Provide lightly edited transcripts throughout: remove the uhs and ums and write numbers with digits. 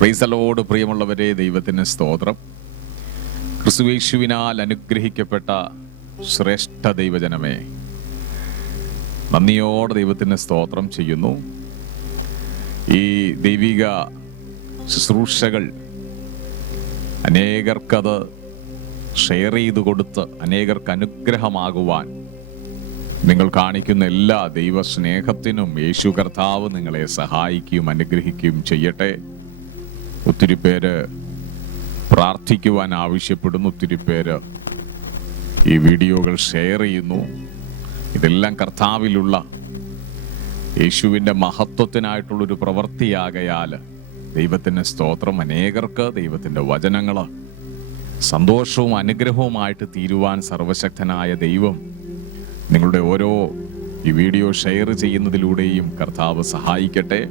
Praise the Lord. പ്രിയമുള്ളവരെ, ദൈവത്തിന് സ്തോത്രം. ക്രിസ്തുയേശുവിനാൽ അനുഗ്രഹിക്കപ്പെട്ട ശ്രേഷ്ഠ ദൈവജനമേ, നന്ദിയോടെ ദൈവത്തിന് സ്തോത്രം ചെയ്യുന്നു. ഈ ദൈവിക ശുശ്രൂഷകൾ അനേകർക്കത് ഷെയർ ചെയ്തു കൊടുത്ത് അനേകർക്ക് അനുഗ്രഹമാകുവാൻ നിങ്ങൾ കാണിക്കുന്ന എല്ലാ ദൈവസ്നേഹത്തിനും യേശു കർത്താവ് നിങ്ങളെ സഹായിക്കുകയും അനുഗ്രഹിക്കുകയും ചെയ്യട്ടെ. ഒത്തിരി പേര് പ്രാർത്ഥിക്കുവാൻ ആവശ്യപ്പെടുന്നു, ഒത്തിരി പേര് ഈ വീഡിയോകൾ ഷെയർ ചെയ്യുന്നു. ഇതെല്ലാം കർത്താവിലുള്ള യേശുവിൻ്റെ മഹത്വത്തിനായിട്ടുള്ളൊരു പ്രവൃത്തിയാകയാൽ ദൈവത്തിന് സ്തോത്രം. അനേകർക്ക് ദൈവത്തിൻ്റെ വചനങ്ങൾ സന്തോഷവും അനുഗ്രഹവുമായിട്ട് തീരുവാൻ സർവശക്തനായ ദൈവം നിങ്ങളുടെ ഓരോ ഈ വീഡിയോ ഷെയർ ചെയ്യുന്നതിലൂടെയും കർത്താവ് സഹായിക്കട്ടെ.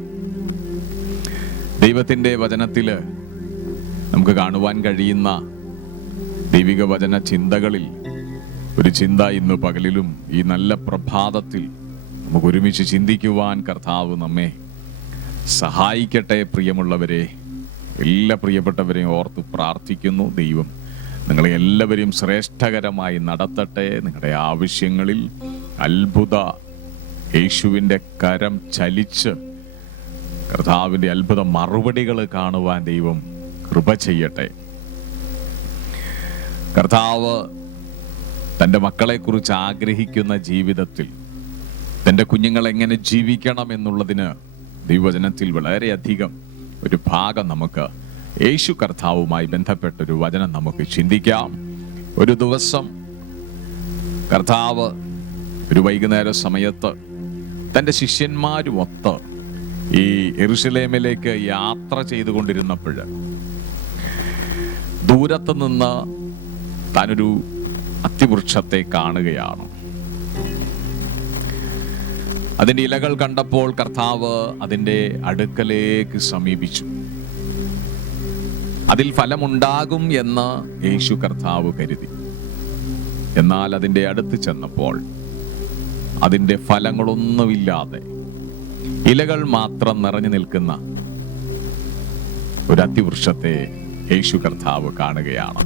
ദൈവത്തിൻ്റെ വചനത്തിൽ നമുക്ക് കാണുവാൻ കഴിയുന്ന ദൈവിക വചന ചിന്തകളിൽ ഒരു ചിന്ത ഇന്ന് പകലിലും ഈ നല്ല പ്രഭാതത്തിൽ നമുക്ക് ഒരുമിച്ച് ചിന്തിക്കുവാൻ കർത്താവ് നമ്മെ സഹായിക്കട്ടെ. പ്രിയമുള്ളവരെ, എല്ലാ പ്രിയപ്പെട്ടവരെയും ഓർത്ത് പ്രാർത്ഥിക്കുന്നു. ദൈവം നിങ്ങളെ എല്ലാവരെയും ശ്രേഷ്ഠകരമായി നടത്തട്ടെ. നിങ്ങളുടെ ആവശ്യങ്ങളിൽ അത്ഭുത യേശുവിൻ്റെ കരം ചലിച്ച് കർത്താവിൻ്റെ അത്ഭുത മറുപടികൾ കാണുവാൻ ദൈവം കൃപ ചെയ്യട്ടെ. കർത്താവ് തൻ്റെ മക്കളെക്കുറിച്ച് ആഗ്രഹിക്കുന്ന ജീവിതത്തിൽ തൻ്റെ കുഞ്ഞുങ്ങൾ എങ്ങനെ ജീവിക്കണം എന്നുള്ളതിന് ദൈവവചനത്തിൽ വളരെയധികം ഒരു ഭാഗം നമുക്ക് യേശു കർത്താവുമായി ബന്ധപ്പെട്ടൊരു വചനം നമുക്ക് ചിന്തിക്കാം. ഒരു ദിവസം കർത്താവ് ഒരു വൈകുന്നേര സമയത്ത് തൻ്റെ ശിഷ്യന്മാരുമൊത്ത് ഈ യെരൂശലേമിലേക്ക് യാത്ര ചെയ്തുകൊണ്ടിരുന്നപ്പോൾ ദൂരത്ത് നിന്ന് താനൊരു അത്തിവൃക്ഷത്തെ കാണുകയാണ്. അതിൻ്റെ ഇലകൾ കണ്ടപ്പോൾ കർത്താവ് അതിൻ്റെ അടുക്കലേക്ക് സമീപിച്ചു. അതിൽ ഫലമുണ്ടാകും എന്ന് യേശു കർത്താവ് കരുതി. എന്നാൽ അതിൻ്റെ അടുത്ത് ചെന്നപ്പോൾ അതിൻ്റെ ഫലങ്ങളൊന്നുമില്ലാതെ ഇലകൾ മാത്രം നിറഞ്ഞു നിൽക്കുന്ന ഒരു അത്തിവൃക്ഷത്തെ യേശു കർത്താവ് കാണുകയാണ്.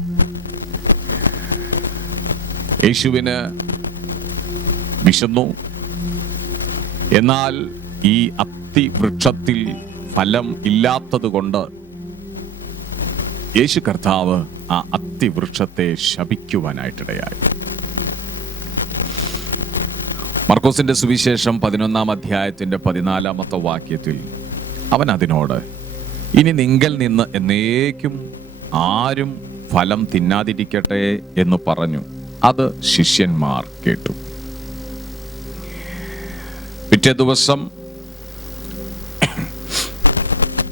യേശുവിന് വിശന്നു. എന്നാൽ ഈ അത്തിവൃക്ഷത്തിൽ ഫലം ഇല്ലാത്തത് കൊണ്ട് യേശു കർത്താവ് ആ അത്തിവൃക്ഷത്തെ ശപിക്കുവാനായിട്ടിടയായി. മർക്കോസിന്റെ സുവിശേഷം 11-ാം അധ്യായത്തിന്റെ 14-ാമത്തെ വാക്യത്തിൽ അവൻ അതിനോട്, ഇനി നിങ്കൽ നിന്ന് എന്നേക്കും ആരും ഫലം തിന്നാതിരിക്കട്ടെ എന്ന് പറഞ്ഞു. അത് ശിഷ്യന്മാർ കേട്ടു. പിറ്റേ ദിവസം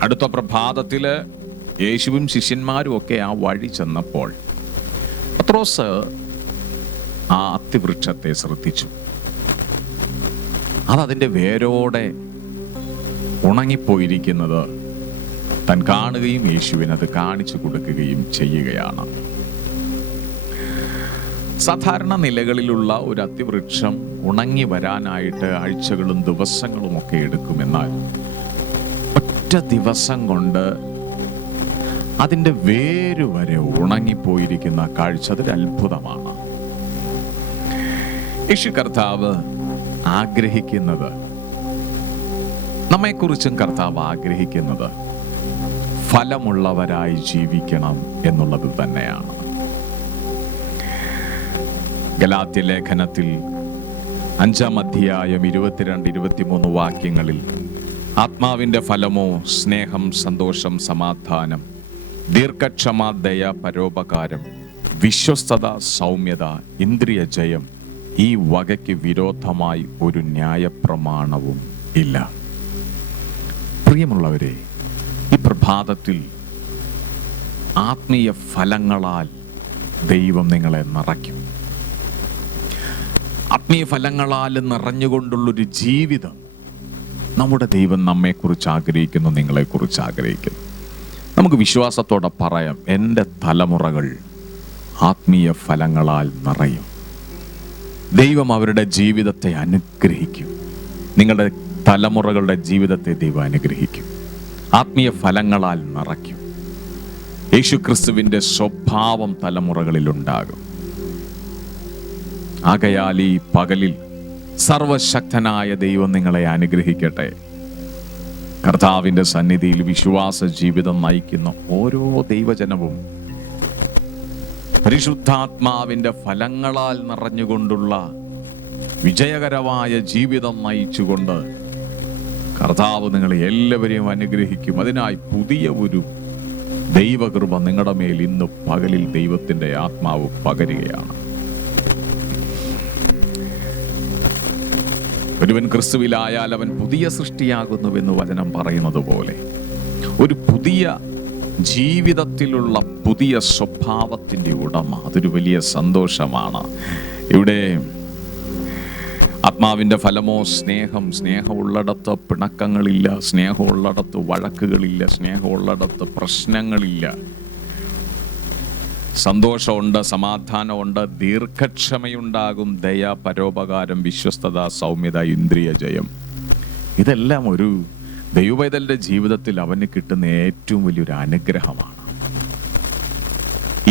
അടുത്ത പ്രഭാതത്തില് യേശുവും ശിഷ്യന്മാരും ഒക്കെ ആ വഴി ചെന്നപ്പോൾ പത്രോസ് ആ അത്തിവൃക്ഷത്തെ ശ്രദ്ധിച്ചു. അതതിൻ്റെ വേരോടെ ഉണങ്ങിപ്പോയിരിക്കുന്നത് താൻ കാണുകയും യേശുവിനത് കാണിച്ചു കൊടുക്കുകയും ചെയ്യുകയാണ്. സാധാരണ നിലകളിലുള്ള ഒരു അത്തിവൃക്ഷം ഉണങ്ങി വരാനായിട്ട് ആഴ്ചകളും ദിവസങ്ങളും ഒക്കെ എടുക്കുമെന്നാൽ ഒറ്റ ദിവസം കൊണ്ട് അതിൻ്റെ വേര് വരെ ഉണങ്ങിപ്പോയിരിക്കുന്ന കാഴ്ച അതൊരു അത്ഭുതമാണ്. യേശു കർത്താവ് ആഗ്രഹിക്കുന്നത്, നമ്മെക്കുറിച്ചും കർത്താവ് ആഗ്രഹിക്കുന്നത് ഫലമുള്ളവരായി ജീവിക്കണം എന്നുള്ളത് തന്നെയാണ്. ഗലാത്യ ലേഖനത്തിൽ 5-ാം അധ്യായം 22-23 വാക്യങ്ങളിൽ ആത്മാവിൻ്റെ ഫലമോ സ്നേഹം, സന്തോഷം, സമാധാനം, ദീർഘക്ഷമ, ദയ, പരോപകാരം, വിശ്വസ്തത, സൗമ്യത, ഇന്ദ്രിയ ജയം, ഈ വകയ്ക്ക് വിരോധമായി ഒരു ന്യായപ്രമാണവും ഇല്ല. പ്രിയമുള്ളവരെ, ഈ പ്രഭാതത്തിൽ ആത്മീയ ഫലങ്ങളാൽ ദൈവം നിങ്ങളെ നിറയ്ക്കും. ആത്മീയ ഫലങ്ങളാൽ നിറഞ്ഞുകൊണ്ടുള്ളൊരു ജീവിതം നമ്മുടെ ദൈവം നമ്മെക്കുറിച്ച് ആഗ്രഹിക്കുന്നു, നിങ്ങളെക്കുറിച്ച് ആഗ്രഹിക്കുന്നു. നമുക്ക് വിശ്വാസത്തോടെ പറയാം, എൻ്റെ തലമുറകൾ ആത്മീയ ഫലങ്ങളാൽ നിറയും. ദൈവം അവരുടെ ജീവിതത്തെ അനുഗ്രഹിക്കും. നിങ്ങളുടെ തലമുറകളുടെ ജീവിതത്തെ ദൈവം അനുഗ്രഹിക്കും. ആത്മീയ ഫലങ്ങളാൽ നിറയ്ക്കും. യേശുക്രിസ്തുവിൻ്റെ സ്വഭാവം തലമുറകളിലുണ്ടാകും. ആകയാൽ ഈ പകലിൽ സർവശക്തനായ ദൈവം നിങ്ങളെ അനുഗ്രഹിക്കട്ടെ. കർത്താവിൻ്റെ സന്നിധിയിൽ വിശ്വാസ ജീവിതം നയിക്കുന്ന ഓരോ ദൈവജനവും പരിശുദ്ധാത്മാവിൻ്റെ ഫലങ്ങളാൽ നിറഞ്ഞുകൊണ്ടുള്ള വിജയകരമായ ജീവിതം നയിച്ചുകൊണ്ട് കർത്താവ് നിങ്ങളെ എല്ലാവരെയും അനുഗ്രഹിക്കും. അതിനായി പുതിയ ഒരു ദൈവകൃപ നിങ്ങളുടെ മേൽ ഇന്ന് പകലിൽ ദൈവത്തിൻ്റെ ആത്മാവ് പകരുകയാണ്. ഒരുവൻ ക്രിസ്തുവിലായാൽ അവൻ പുതിയ സൃഷ്ടിയാകുന്നുവെന്ന് വചനം പറയുന്നത് പോലെ ഒരു പുതിയ ജീവിതത്തിലുള്ള പുതിയ സ്വഭാവത്തിൻ്റെ ഉടമ, അതൊരു വലിയ സന്തോഷമാണ്. ഇവിടെ ആത്മാവിൻ്റെ ഫലമോ സ്നേഹം. സ്നേഹമുള്ളിടത്ത് പിണക്കങ്ങളില്ല, സ്നേഹമുള്ളിടത്ത് വഴക്കുകളില്ല, സ്നേഹമുള്ളിടത്ത് പ്രശ്നങ്ങളില്ല. സന്തോഷമുണ്ട്, സമാധാനമുണ്ട്, ദീർഘക്ഷമയുണ്ടാകും, ദയ, പരോപകാരം, വിശ്വസ്തത, സൗമ്യത, ഇന്ദ്രിയ ജയം. ഇതെല്ലാം ഒരു ദൈവപൈതലിന്റെ ജീവിതത്തിൽ അവന് കിട്ടുന്ന ഏറ്റവും വലിയൊരു അനുഗ്രഹമാണ്.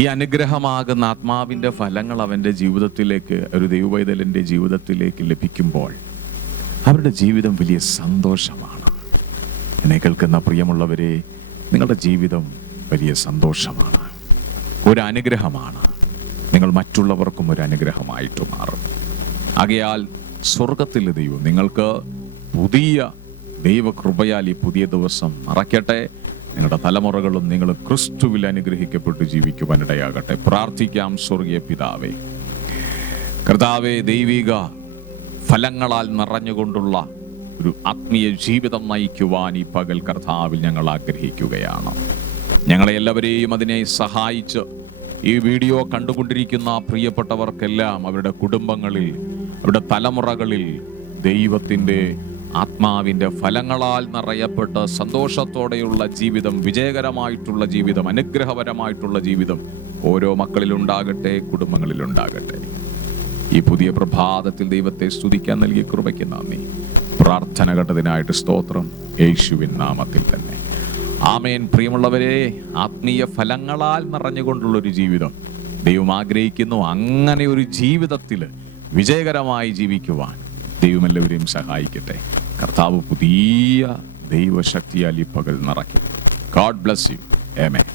ഈ അനുഗ്രഹമാകുന്ന ആത്മാവിൻ്റെ ഫലങ്ങൾ അവൻ്റെ ജീവിതത്തിലേക്ക്, ഒരു ദൈവപൈതലിൻ്റെ ജീവിതത്തിലേക്ക് ലഭിക്കുമ്പോൾ അവരുടെ ജീവിതം വലിയ സന്തോഷമാണ്. എന്നെ കേൾക്കുന്ന പ്രിയമുള്ളവരെ, നിങ്ങളുടെ ജീവിതം വലിയ സന്തോഷമാണ്, ഒരു അനുഗ്രഹമാണ്. നിങ്ങൾ മറ്റുള്ളവർക്കും ഒരു അനുഗ്രഹമായിട്ട് മാറും. ആകയാൽ സ്വർഗത്തിലെ ദൈവം നിങ്ങൾക്ക് പുതിയ ദൈവകൃപയാൽ ഈ പുതിയ ദിവസം നിറയ്ക്കട്ടെ. നിങ്ങളുടെ തലമുറകളും നിങ്ങൾ ക്രിസ്തുവിൽ അനുഗ്രഹിക്കപ്പെട്ട് ജീവിക്കുവാനിടയാകട്ടെ. പ്രാർത്ഥിക്കാം. സ്വർഗീയ പിതാവേ, കർത്താവേ, ദൈവിക ഫലങ്ങളാൽ നിറഞ്ഞുകൊണ്ടുള്ള ഒരു ആത്മീയ ജീവിതം നയിക്കുവാൻ ഈ പകൽ കർത്താവിൽ ഞങ്ങൾ ആഗ്രഹിക്കുകയാണ്. ഞങ്ങളെ എല്ലാവരെയും അതിനെ സഹായിച്ച് ഈ വീഡിയോ കണ്ടുകൊണ്ടിരിക്കുന്ന പ്രിയപ്പെട്ടവർക്കെല്ലാം അവരുടെ കുടുംബങ്ങളിൽ, അവരുടെ തലമുറകളിൽ ദൈവത്തിൻ്റെ ആത്മാവിൻ്റെ ഫലങ്ങളാൽ നിറയപ്പെട്ട് സന്തോഷത്തോടെയുള്ള ജീവിതം, വിജയകരമായിട്ടുള്ള ജീവിതം, അനുഗ്രഹപരമായിട്ടുള്ള ജീവിതം ഓരോ മക്കളിലുണ്ടാകട്ടെ, കുടുംബങ്ങളിലുണ്ടാകട്ടെ. ഈ പുതിയ പ്രഭാതത്തിൽ ദൈവത്തെ സ്തുതിക്കാൻ നൽകിയ കൃപയ്ക്ക് നന്ദി. പ്രാർത്ഥന കേട്ടതിനായിട്ട് സ്തോത്രം, യേശുവിൻ നാമത്തിൽ തന്നെ ആമേൻ. പ്രിയമുള്ളവരെ, ആത്മീയ ഫലങ്ങളാൽ നിറഞ്ഞുകൊണ്ടുള്ളൊരു ജീവിതം ദൈവം ആഗ്രഹിക്കുന്നു. അങ്ങനെ ഒരു ജീവിതത്തിൽ വിജയകരമായി ജീവിക്കുവാൻ ദൈവം എല്ലാവരെയും സഹായിക്കട്ടെ. കർത്താവ് പുതിയ ദൈവശക്തിയാൽ ഈ പകൽ നിറയ്ക്കും. God bless you. ആമേൻ.